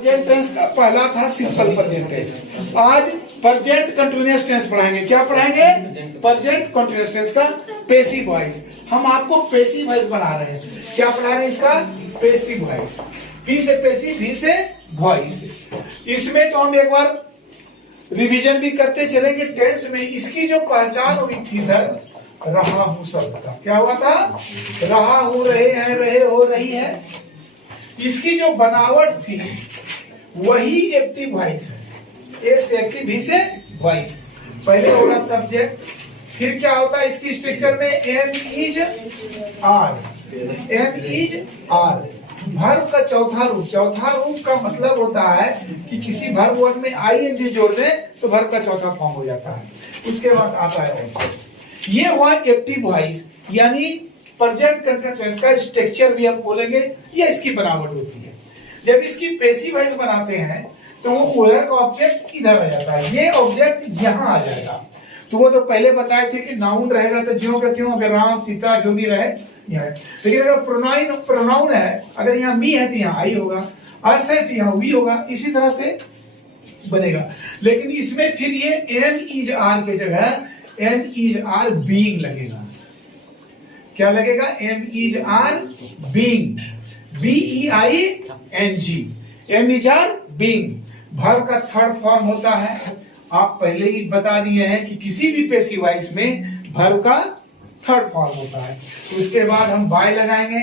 Present tense का पहला था सिंपल प्रेजेंट टेंस। आज प्रेजेंट कंटिन्यूअस टेंस पढ़ाएंगे। क्या पढ़ाएंगे? प्रेजेंट कंटिन्यूअस टेंस का पैसिव वॉइस। हम आपको पैसिव वॉइस बना रहे हैं। क्या पढ़ा रहे हैं? इसका पैसिव वॉइस। पी से पैसिव, वी से वॉइस। इसमें तो हम एक बार रिवीजन भी करते चलेंगे। टेंस में इसकी जो पहचान हुई थी सर, रहा हूं शब्द का। क्या हुआ था? रहा हूं, रहे हैं, रहे हो, रही है। इसकी जो बनावट थी वही एक्टिव वॉइस है। ए से एक्टिव, भी से वॉइस। पहले होगा सब्जेक्ट, फिर क्या होता है इसकी स्ट्रक्चर में? Am is are. Am is are verb का चौथा रूप। चौथा रूप का मतलब होता है कि किसी वर्ब वर्ड में आईएनजी जोड़ दें तो वर्ब का चौथा फॉर्म हो जाता है। उसके बाद आता है ऑब्जेक्ट। ये हुआ एक्टिव वॉइस, यानी प्रेजेंट कंटिन्यूअस का स्ट्रक्चर भी हम बोलेंगे। ये इसकी बनावट होती है। जब इसकी पैसिव वॉइस बनाते हैं तो वो उधर का ऑब्जेक्ट इधर आ जाता है, ये ऑब्जेक्ट यहाँ आ जाएगा। तो वो तो पहले बताए थे कि नाउन रहेगा तो ज्यों का त्यों, अगर राम सीता जो भी रहे यहाँ। लेकिन अगर प्रोनाउन है, अगर यहाँ मी है तो यहाँ आई होगा, अस है तो यहाँ वी होगा, इसी तरह से बनेगा। लेकिन इसमें फिर ये एम इज आर के जगह एम इज आर बीइंग लगेगा। क्या लगेगा? Am is are being, BEING। Am is are being verb का थर्ड फॉर्म होता है। आप पहले ही बता दिए हैं कि किसी भी पैसिव वॉइस में वर्ब का थर्ड फॉर्म होता है। उसके बाद हम बाय लगाएंगे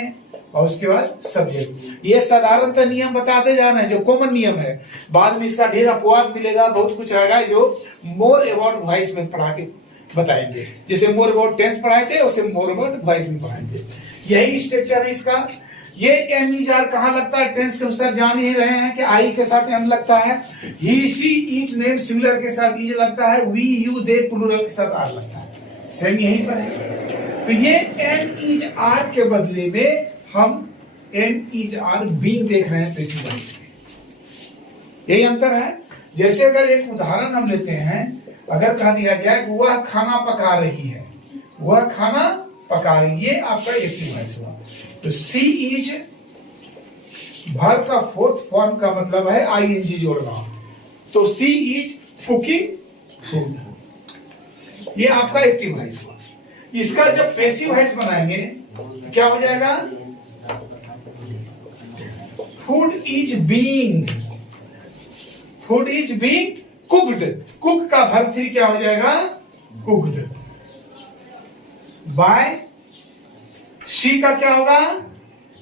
और उसके बाद सब्जेक्ट। ये साधारणतः नियम बताते जाना है, जो कॉमन नियम है। बाद में इसका ढेर अपवाद मिलेगा, बहुत कुछ आएगा जो मोर अबाउट वॉइस में पढ़ा के बताएंगे। जैसे मोर अबाउट टेंस पढ़ाए थे, उसे मोर अबाउट वॉइस भी पढ़ाएंगे। यही स्ट्रक्चर है इसका। ये एम इज आर कहाँ लगता है? टेंस के अनुसार जान ही रहे हैं कि आई के साथ एम लगता है, ही शी इट नेम सिंगुलर के साथ इज लगता है, वी यू दे प्लूरल के साथ आर लगता है। सेम यहीं पर है। तो ये एम इज आर के बदले में हम एम इज आर बीइंग देख रहे हैं पैसिव वॉइस में। यही अंतर है। जैसे अगर एक उदाहरण हम लेते हैं, अगर कहा दिया जाए वह खाना पका रही है, वह खाना पका रही, ये आपका एक्टिव वॉइस हुआ। तो सी इज वर्ब का फोर्थ फॉर्म का मतलब है आईएनजी जोड़ना। तो सी इज कुकिंग फूड, ये आपका एक्टिव वॉइस हुआ। इसका जब पैसिव वॉइस बनाएंगे तो क्या हो जाएगा? Food is being, food is being cooked. Cook का वर्ब फिर क्या हो जाएगा? कुक्ड। बाय शी का क्या होगा?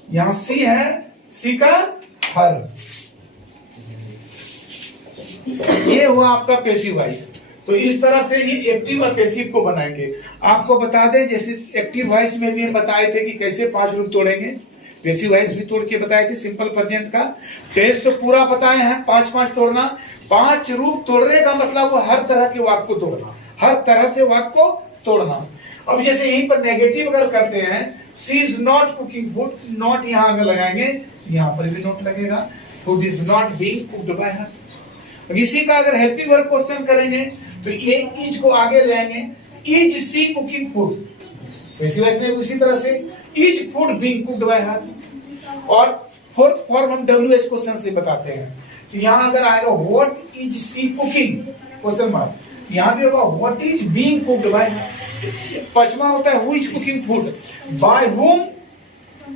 यहां सी है, सी का वर्ब। ये हुआ आपका पैसिव वॉइस। तो इस तरह से ही एक्टिव और पैसिव को बनाएंगे। आपको बता दें, जैसे एक्टिव वॉइस में भी हम बताए थे कि कैसे 5 रूप तोड़ेंगे, पैसिव वॉइस भी तोड़ के बताए थे। सिंपल प्रेजेंट का टेंस तो पूरा बताए हैं, 5-5 तोड़ना। 5 रूप तोड़ने का मतलब वो हर तरह के वाक्य को तोड़ना, हर तरह से वाक्य को तोड़ना। अब जैसे यहीं पर नेगेटिव अगर करते हैं, she is not cooking food, not यहां अगर लगाएंगे, यहां पर भी नॉट लगेगा। Food is not being cooked by her. इसी का अगर हेल्पिंग वर्ब क्वेश्चन करेंगे तो ये इज को आगे लाएंगे, is she cooking food. Passive voice में उसी तरह से is food being cooked by her. और फोर्थ फॉर्म हम WH क्वेश्चन से बताते हैं। तो यहां अगर आएगा what is she cooking question mark, यहां भी होगा what is being cooked by. पचमा होता है who is cooking food, by whom,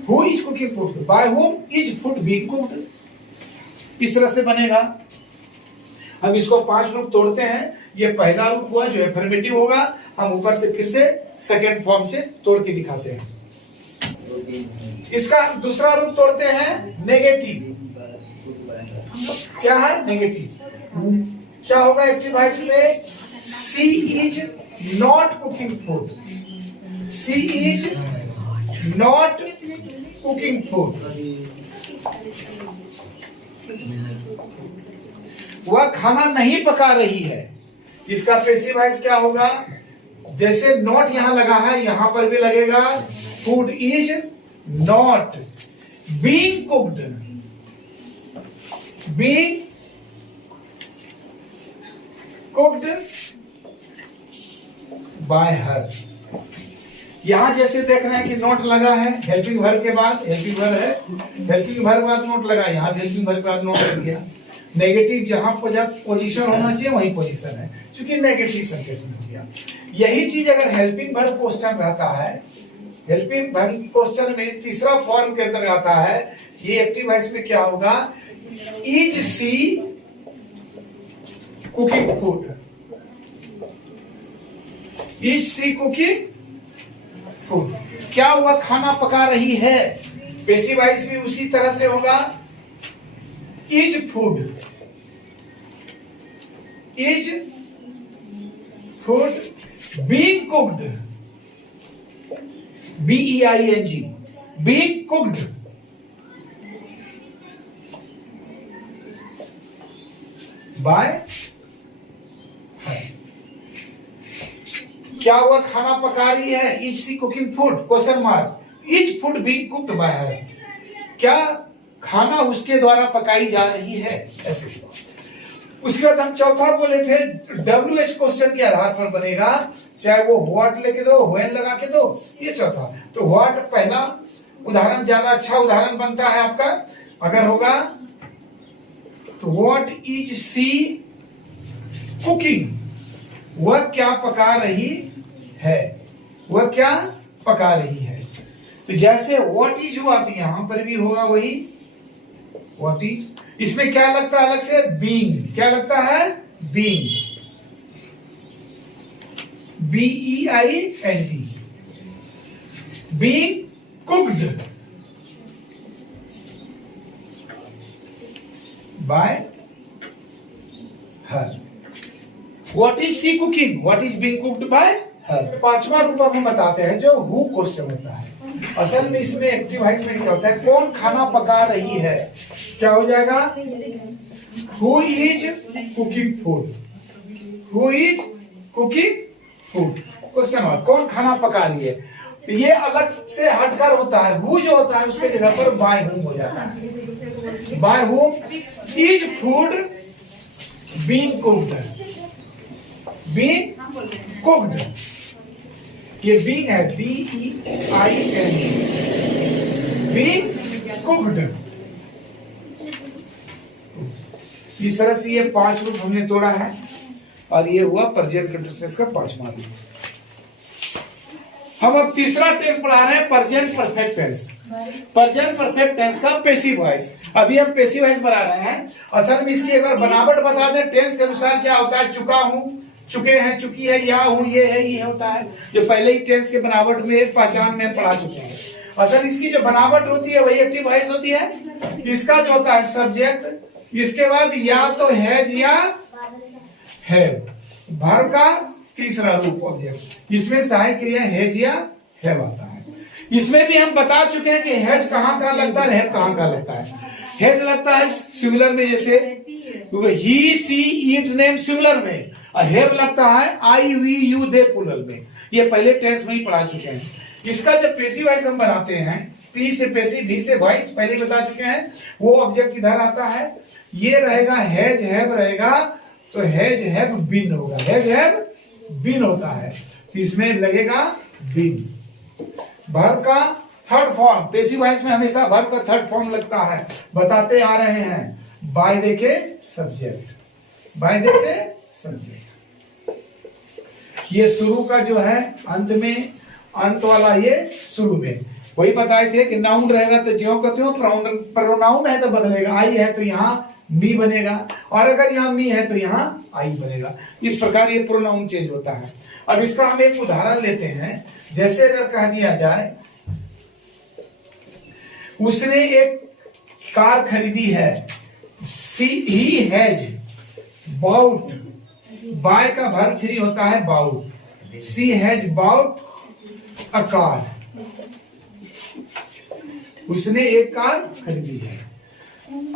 who is cooking food, by whom is food being cooked. इस तरह से बनेगा। हम इसको 5 रूप तोड़ते हैं। ये पहला रूप हुआ जो एफर्मेटिव होगा। हम ऊपर से फिर से सेकेंड फॉर्म से तोड़ के दिखाते हैं। इसका दूसरा रूप तोड़ते हैं नेगेटिव। क्या है? नेगेटिव। क्या होगा एक्टिव वॉइस में? She is not cooking food, she is not cooking food. वह खाना नहीं पका रही है। इसका पैसिव वॉइस क्या होगा? जैसे नॉट यहां लगा है, यहां पर भी लगेगा। Food is not being cooked, being cooked by हर। यहाँ जैसे देख रहे हैं कि नोट लगा है हेल्पिंग वर्ब के बाद, हेल्पिंग वर्ब है, हेल्पिंग वर्ब के बाद नोट लगा, यहाँ हेल्पिंग वर्ब के बाद नोट लग गया। नेगेटिव जहां पर जब पोजीशन होना चाहिए वही पोजीशन है, क्योंकि नेगेटिव सेंटेंस में हो गया। यही चीज अगर हेल्पिंग वर्ब क्वेश्चन रहता है, हेल्पिंग वर्ब क्वेश्चन में तीसरा फॉर्म के अंदर आता है, ये एक्टिव वॉइस में क्या होगा, is she cooking food, is she cooking food, क्या हुआ, खाना पका रही है। पैसिव वॉइस भी उसी तरह से होगा, is food, is food being cooked, BEING, being cooked, by क्या हुआ, खाना पका रही है, is she cooking food, question mark, is food being cooked by her, क्या खाना उसके द्वारा पकाई जा रही है, ऐसे। उसके बाद हम चौथा बोले थे WH क्वेश्चन के आधार पर बनेगा, चाहे वो व्हाट लेके दो, व्हेन लगा के दो, ये चौथा। तो व्हाट पहला उदाहरण ज्यादा अच्छा उदाहरण बनता है आपका, अगर होगा तो व्हाट इज सी कुकिंग, वह क्या पका रही है, वह क्या पका रही है। तो जैसे व्हाट इज हुआ तो यहां पर भी होगा वही व्हाट इज। इसमें क्या लगता है अलग से, बीइंग, क्या लगता है, being, BEING, being cooked by her. What is she cooking, what is being cooked by her. पांचवा रूप हम बताते हैं जो हु क्वेश्चन होता है। असल में इसमें एक्टिव वॉइस में क्या होता है, कौन खाना पका रही है, क्या हो जाएगा, who is cooking food, who is cooking food, question mark, कौन खाना पका रही है। तो ये अलग से हटकर होता है, हु जो होता है उसके जगह पर बाय हुम हो जाता है, by whom is food being cooked, being cooked, ये बीइंग है, BEING, बीइंग कुक्ड। इस तरह से ये 5 रूप हमने तोड़ा है, और ये हुआ प्रेजेंट कंटीन्यूअस का 5वां रूप। हम अब तीसरा टेंस पढ़ा रहे हैं, present perfect tense, present perfect tense का पैसिव वॉइस। अभी हम पैसिव वॉइस बना रहे हैं। असल में इसकी अगर बनावट बता दें टेंस के अनुसार, क्या होता है, चुका हूं, चुके हैं, चुकी है, या हूं, ये है, ये होता है, जो पहले ही टेंस के बनावट में पहचान में पढ़ा चुके हैं। असल इसकी जो बनावट होती है वही एक्टिव वॉइस होती है। इसका जो होता है सब्जेक्ट, इसके बाद या तो हैज या हैव, वर्ब का तीसरा रूप ऑब्जेक्ट, इसमें सहायक क्रिया हैज या हैव आता है। इसमें भी हम बता चुके हैं कि हैज कहां कहां लगता है, हैव कहां कहां लगता है। हैज लगता है सिंगुलर में, जैसे ही सी ईट नेम सिंगुलर में, और हैव लगता है आई वी यू दे प्लूरल में। ये पहले टेंस में ही पढ़ा चुके हैं। इसका जब पैसिव वॉइस हम बनाते हैं, पी से पैसिव, भी से वॉइस, पहले बता चुके हैं, वो ऑब्जेक्ट इधर आता है, ये रहेगा हैज हैव रहेगा, तो हैज हैव बीन होगा, हैज हैव बीन होता है, तो इसमें लगेगा बीन। वर्ब का थर्ड फॉर्म, पैसिव वॉइस में हमेशा वर्ब का थर्ड फॉर्म लगता है, बताते आ रहे हैं, बाय देके सब्जेक्ट, बाय देके सब्जेक्ट। ये शुरू का जो है अंत में, अंत वाला ये शुरू में, वही बताए थे कि नाउन रहेगा तो ज्यों का त्यों, प्रोनाउन है तो बदलेगा, आई है तो यहाँ मी बनेगा, और अगर यहाँ मी है तो यहाँ आई बनेगा। इस प्रकार ये प्रोनाउन चेंज होता है। अब इसका हम एक उदाहरण लेते हैं। जैसे अगर कह दिया जाए उसने एक कार खरीदी है, ही हैज बाउट, बाय का वर्ब 3 होता है bought, she has bought a car, उसने एक कार खरीदी है।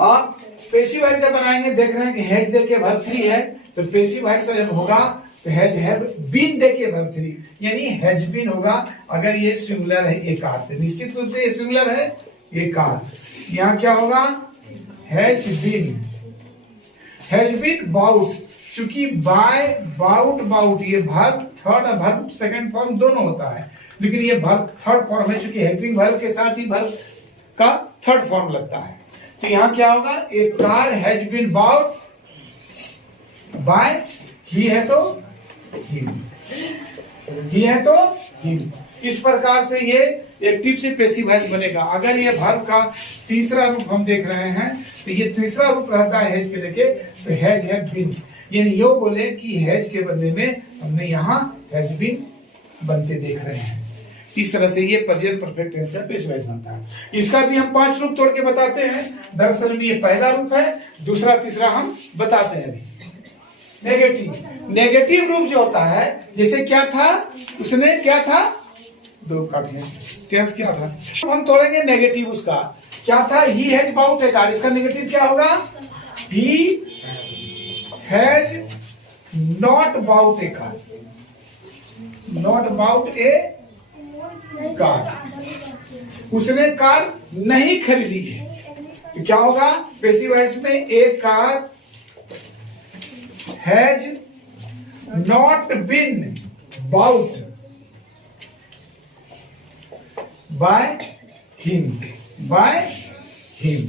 आप पैसिव वॉइस जब बनाएंगे, देख रहे हैं कि हैज देके वर्ब 3 है, तो पैसिव वॉइस जब होगा तो हैज हैव बीन देके वर्ब 3, यानी हैज बीन होगा। अगर ये सिंगुलर है एक कार, तो निश्चित रूप से ये सिंगुलर है एक कार, यहाँ क्या होगा, हैज बीन बाउट, चूंकि बाय बाउट बाउट ये वर्ब थर्ड और वर्ब सेकंड फॉर्म दोनों होता है, लेकिन ये वर्ब थर्ड फॉर्म है, चूंकि हेल्पिंग वर्ब के साथ ही वर्ब का थर्ड फॉर्म लगता है। तो यहां क्या होगा, a car has been bought by, he है तो हिम, ही है तो हिम। इस प्रकार से ये एक्टिव से पैसिव हैज बनेगा। अगर ये वर्ब का तीसरा रूप हम देख रहे हैं तो ये तीसरा रूप रहता है हैज के, देखे तो हैज हैव बीन, यानी यो बोले कि हैज के बदले में हमने यहाँ हैज बीन बनते देख रहे हैं। इस तरह से ये प्रेजेंट परफेक्ट टेंस का पैसिव वॉइस बनता है। इसका भी हम 5 रूप तोड़ के बताते हैं। दरअसल में ये पहला रूप है, दूसरा तीसरा हम बताते हैं अभी। नेगेटिव रूप जो होता है, जैसे क्या था, उसने क्या था, दो काटे टेंस क्या था, हम तोड़ेंगे नेगेटिव उसका। क्या था, he has bought a car, इसका नेगेटिव क्या होगा, he has not bought a car, not bought a car, उसने कार नहीं खरीदी है। तो क्या होगा, पैसिव वॉइस में a car has not been bought by him, by him.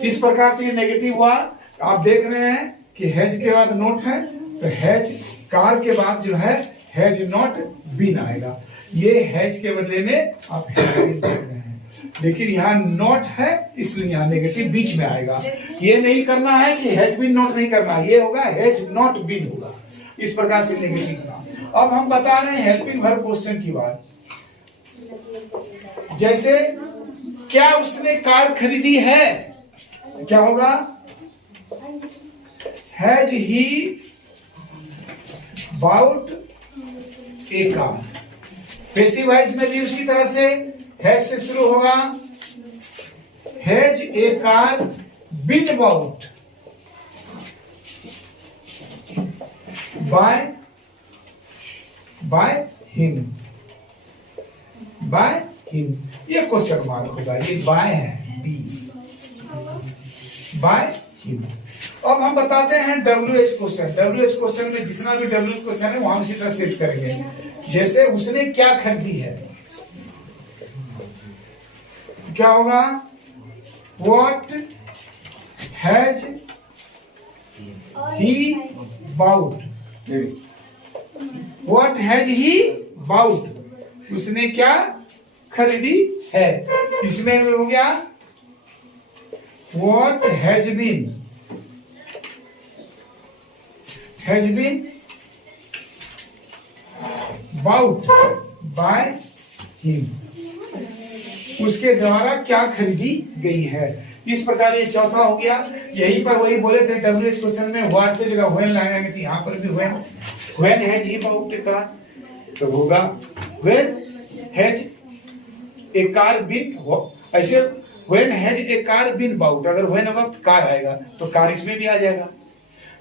इस प्रकार से ये नेगेटिव हुआ। आप देख रहे हैं कि हैज के बाद नॉट है, तो हैज कार के बाद जो है हैज नॉट बीन आएगा। ये हैज के बदले में आप हैज बीन देख रहे हैं, लेकिन यहाँ नॉट है इसलिए यहाँ नेगेटिव बीच में आएगा। ये नहीं करना है कि हैज बीन नॉट नहीं करना, ये होगा हैज नॉट बीन होगा। इस प्रकार से नेगेटिव होगा। अब हम बता रहे हैं हेल्पिंग वर्ब क्वेश्चन की बात। जैसे क्या उसने कार खरीदी है, क्या होगा, has he bought a car. Passive voice में भी उसी तरह से हैज से शुरू होगा, has a car been bought by him, by him. ये क्वेश्चन मार्क होगा, ये बाय है, बी, बाय हिम। अब हम बताते हैं WH क्वेश्चन। WH क्वेश्चन में जितना भी WH क्वेश्चन है वहां उसी तरह सेट करेंगे। जैसे उसने क्या खरीदी है, क्या होगा, what has he bought, what has he bought, उसने क्या खरीदी है। इसमें हो गया what has been bought by him, उसके द्वारा क्या खरीदी गई है। इस प्रकार ये चौथा हो गया। यहीं पर वही बोले थे WH क्वेश्चन में व्हाट की जगह व्हेन लगाएंगे, तो यहाँ पर भी when has he bought a car, तो होगा when has a car been, ऐसे when has a car been bought, अगर व्हेन होगा तो कार आएगा, तो कार इसमें भी आ जाएगा।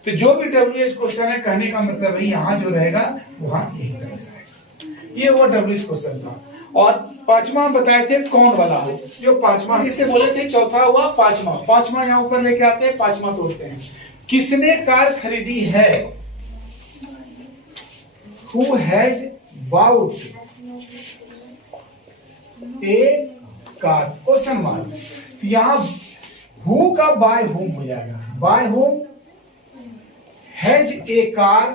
तो जो भी WH क्वेश्चन है, कहने का मतलब है यहाँ जो रहेगा वहां यही तरह से आएगा। ये वो WH क्वेश्चन था। और पांचवा बताए थे कौन वाला हो, जो पांचवा इससे बोले थे चौथा हुआ पांचवा यहाँ ऊपर लेके आते हैं, पांचवा तोड़ते हैं। किसने कार खरीदी है, who has bought a car, question mark. तो यहाँ हु का बाय हुम हो जाएगा, by whom has a car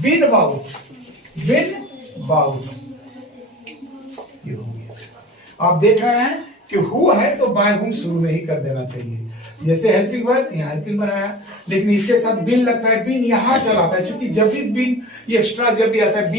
been bought, ये हो गया। आप देख रहे हैं कि हु है तो बाय हुम शुरू में ही कर देना चाहिए। जैसे हेल्पिंग वर्ब, यहाँ हेल्पिंग बनाया, लेकिन इसके साथ बिन लगता है, बिन यहाँ चला आता है, क्योंकि जब भी बिन ये एक्स्ट्रा जब भी आता है,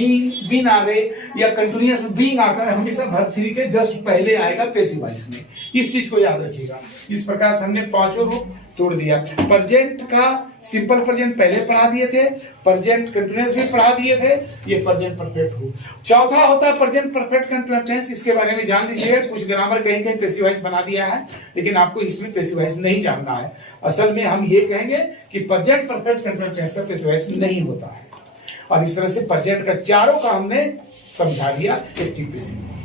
बिन आवे या कंटिन्यूअस में बीइंग आता है, हमेशा वर्ब 3 के जस्ट पहले आएगा पैसिव वॉइस में। इस चीज को याद रखिएगा। इस प्रकार से हमने पांचों रूप तोड़ दिया। प्रेजेंट का सिंपल प्रेजेंट पहले पढ़ा दिए थे, प्रेजेंट कंटीन्यूअस भी पढ़ा दिए थे, ये प्रेजेंट परफेक्ट हो। चौथा होता है प्रेजेंट परफेक्ट कंटीन्यूअस टेंस। इसके बारे में जान लीजिए। कुछ ग्रामर कहीं कहीं पैसिव वॉइस बना दिया है, लेकिन आपको इसमें पैसिव वॉइस नहीं जानना है। असल में हम ये कहेंगे कि प्रेजेंट परफेक्ट कंटीन्यूअस टेंस का पैसिव वॉइस नहीं होता है। और इस तरह से प्रेजेंट का चारों का हमने समझा दिया एक्टिव पैसिव।